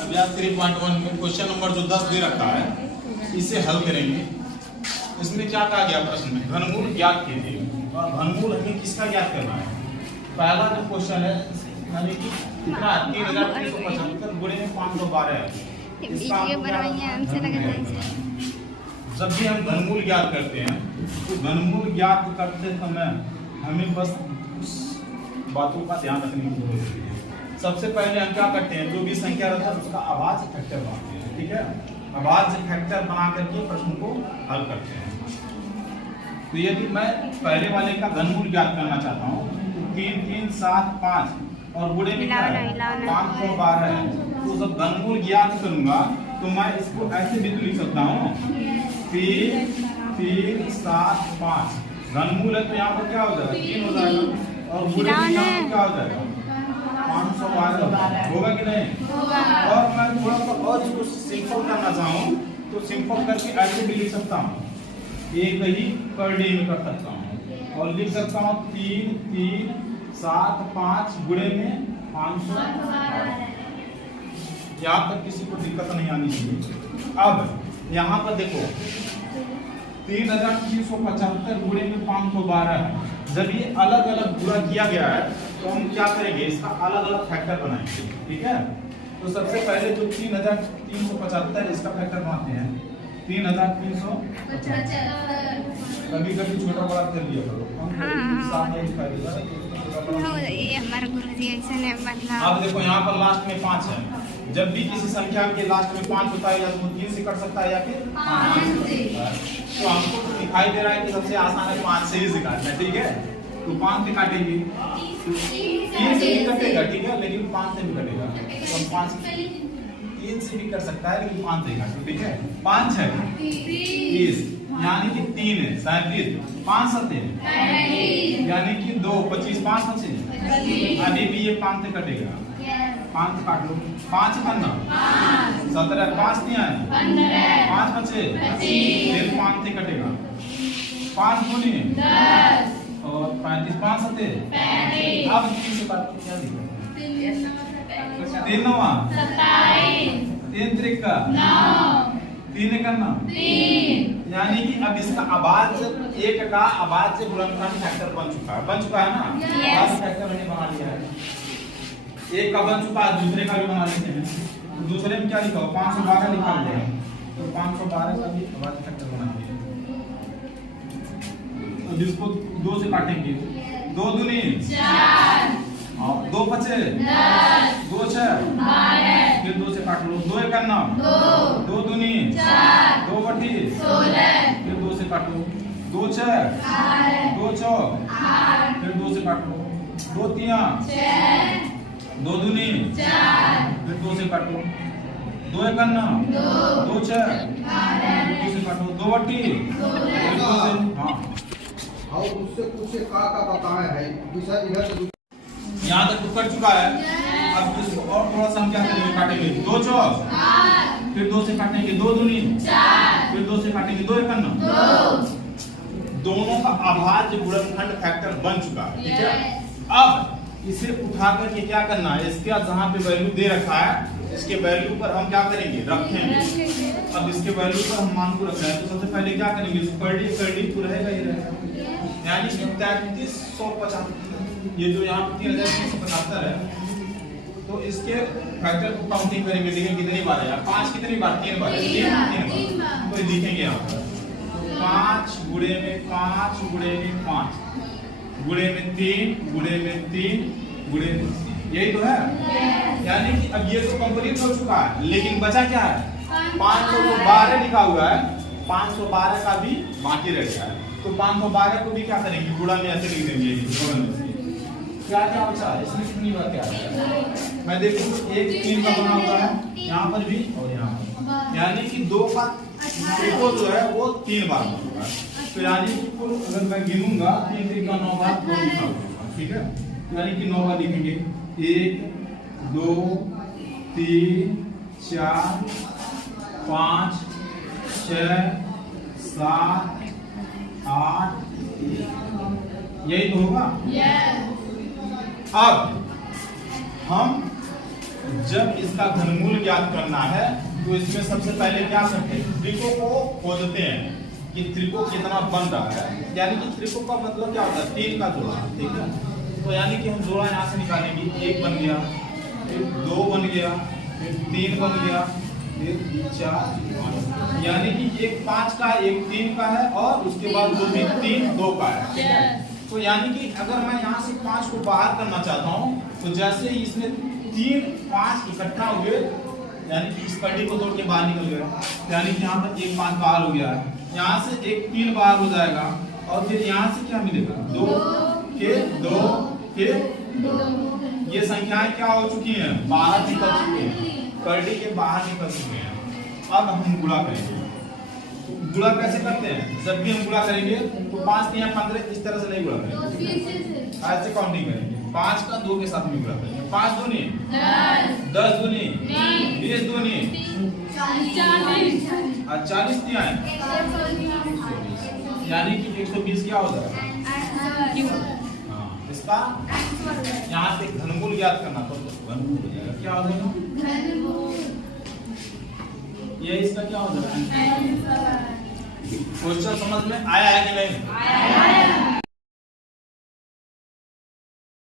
अब यहाँ 3.1 में क्वेश्चन नंबर जो 10 दे रखा है इसे हल करेंगे। इसमें क्या कहा गया प्रश्न में, घनमूल ज्ञात कीजिए। और घनमूल हमें किसका ज्ञात करना है? पहला जो क्वेश्चन है यानी कि कितना 3375 गुणे में 512 है। जब भी हम घनमूल ज्ञात करते हैं तो घनमूल ज्ञात करते समय हमें बस उस बातों का ध्यान रखने की जरूरत है। सबसे पहले हम क्या करते हैं, जो भी संख्या रहता है उसका अभाज्य फैक्टर बनाते हैं। ठीक है, अभाज्य फैक्टर बना करके प्रश्न को हल करते हैं। तो यदि मैं पहले वाले का घनमूल ज्ञात करना चाहता हूँ तो 3 3 7 5 और गुणे में क्या है 512 है। तो जब घनमूल ज्ञात करूंगा तो मैं इसको ऐसे भी लिख सकता हूँ 3 3 7 5 घनमूल है तो यहाँ पर क्या हो जाएगा 3 हो जाएगा और गुणे में यहाँ पर क्या हो जाएगा 512 होगा कि नहीं होगा। और मैं थोड़ा सा और इसको सिंपल करना चाहूँ तो सिंपल करके ऐसे भी लिख सकता हूँ, एक ही पर डे में कर सकता हूँ और लिख सकता हूँ 3 3 7 5 गुणे में 512। यहाँ पर किसी को दिक्कत नहीं आनी चाहिए। अब यहाँ पर देखो 3375 गुणे में 512 है। जब ये अलग अलग गुणा किया गया है तो हम क्या करेंगे, इसका अलग अलग फैक्टर बनाएंगे। ठीक है, तो सबसे पहले जो 3375 इसका फैक्टर बनाते हैं 3375। कभी कभी छोटा बड़ा कर लिया करो। अब देखो यहाँ पर लास्ट में 5 है। जब भी किसी संख्या के लास्ट में 5 होता है या तो 3 से कट सकता है या फिर 5 से। तो हमको तो दिखाई दे रहा है कि सबसे आसान है 5 से ही से काटना। ठीक है, तो 5 से काटेंगे, 3 से भी कटेगा। ठीक है, लेकिन 5 से भी कटेगा। तो 5 3 से भी कर सकता है लेकिन 5 से ही काटो। ठीक है, 5 है 30 यानी कि 3 है 37 5 सत्ते यानी कि 2 25 5 बचे। अभी भी ये 5 से कटेगा, 5 से काट लो। 5 करना 17 5 नहीं आए 5 बचे फिर 5 से कटेगा 5 गुने 10 और 35 5 सत्ते 35। अब 3 से काट के क्या दिखेगा 3 9 27 3 त्रिका 9 3 करना 3 यानी कि अब इसका अभाज्य एक का अभाज्य गुणनखंड फैक्टर बन चुका है ना। अभाज्य फैक्टर मैंने बना लिया है, एक का बन चुका है दूसरे का भी बना लेते हैं। दूसरे में क्या लिखा हो 512 लिखा हुआ है तो 512 का भी अभाज्य फैक्टर बनाएंगे। तो जिसको 2 से काटेंगे 2 दूनी 4 और 2 बचे 10 2 6 12 फिर 2 से काट लो 2 एक करना 2 दूनी 4 2 बटी 16 फिर 2 से काटो 2 6 2 4 फिर 2 से काट लो 2 3 6 2 दूनी 4 फिर 2 से काटो 2 एक करना 2 6 2 से काटो 2 बटी 16। हाँ और उससे कुछ का बताया है दूसरा इधर से यहाँ तक तो कर चुका है। अब इसको और थोड़ा सा हम क्या करेंगे काटेंगे 2 चौक फिर 2 से काटेंगे 2 दूनी 4 फिर 2 से काटेंगे 2 एक करना 2। दोनों का अभाज्य गुणनखंड फैक्टर बन चुका है। ठीक है, अब इसे उठा करके क्या करना है, इसका जहाँ पे वैल्यू दे रखा है इसके वैल्यू पर हम क्या करेंगे रखेंगे। अब इसके वैल्यू पर हम मान को रखना है तो सबसे पहले क्या करेंगे पर डी तो रहेगा ही रहेगा यानी कि 3375 ये जो यहाँ 3375 है। तो इसके फैक्टर को काउंटिंग करेंगे, देखेंगे कितनी बार है 5 कितनी बार 3 बार 3 बार। तो लिखेंगे यहाँ पर 5 गुणे में 5 गुणे में 5 गुणे में 3 गुणे में 3 गुणे में 3 यही तो है। यानी कि अब ये तो कंप्लीट हो चुका है लेकिन बचा क्या है 512 लिखा हुआ है, 512 का भी बाकी रह गया है। तो 512 को भी क्या करेंगे गुणा में ऐसे लिख देंगे। क्या क्या बचा है इसमें कितनी बार क्या है मैं देखूं 1 3 का बना हुआ है यहाँ पर भी और यहाँ पर, यानी कि 2 का जो है वो 3 बार बना है। तो यानी कि कुल अगर मैं गिनूंगा 3 3 का 9 बार 2 लिखा होगा। ठीक है, यानी कि 9 बार लिखेंगे 1 2 3 4 5 6 7 8 यही तो होगा। अब हम जब इसका घनमूल ज्ञात करना है तो इसमें सबसे पहले क्या करते हैं, त्रिकोण को खोजते हैं कि त्रिकोण कितना बन रहा है। यानी कि त्रिकोण का मतलब क्या होता है, 3 का जोड़ा, ठीक है। तो यानी कि हम जोड़ा यहाँ से निकालेंगे, 1 बन गया, फिर 2 बन गया, फिर 3 बन गया, फिर 4, 5। यानी कि एक 5 का, एक 3 का है और उसके बाद 2 भी 3 2 का है। तो यानी कि अगर मैं यहाँ से 5 को बाहर करना चाहता हूँ तो जैसे ही इसमें 3 5 इकट्ठा हुए, यानी कि इस कड़ी को तोड़ के बाहर निकल गया, यानी कि यहाँ पर 1 5 बाहर हो गया है। यहाँ से एक 3 बाहर हो जाएगा और फिर यहाँ से क्या मिलेगा, 2 के 2 के 2। ये संख्याएं क्या हो चुकी हैं, बाहर निकल चुकी हैं, कड़ी के बाहर निकल चुके हैं। अब हम गुणा करेंगे। तो गुणा कैसे करते हैं, जब भी हम गुणा करेंगे तो 5 3 15 इस तरह से नहीं गुणा करेंगे, ऐसे काउंटिंग करेंगे। 5 का 2 के साथ में गुणा करेंगे, 5 दूनी 10 दूनी 20 दूनी 40 दिया है, यानी कि 120 क्या हो जाएगा। इसका यहाँ से घनमूल ज्ञात करना तो घनमूल हो जाएगा, क्या हो जाएगा, ये इसका क्या हो जाएगा। क्वेश्चन समझ में आया है कि नहीं?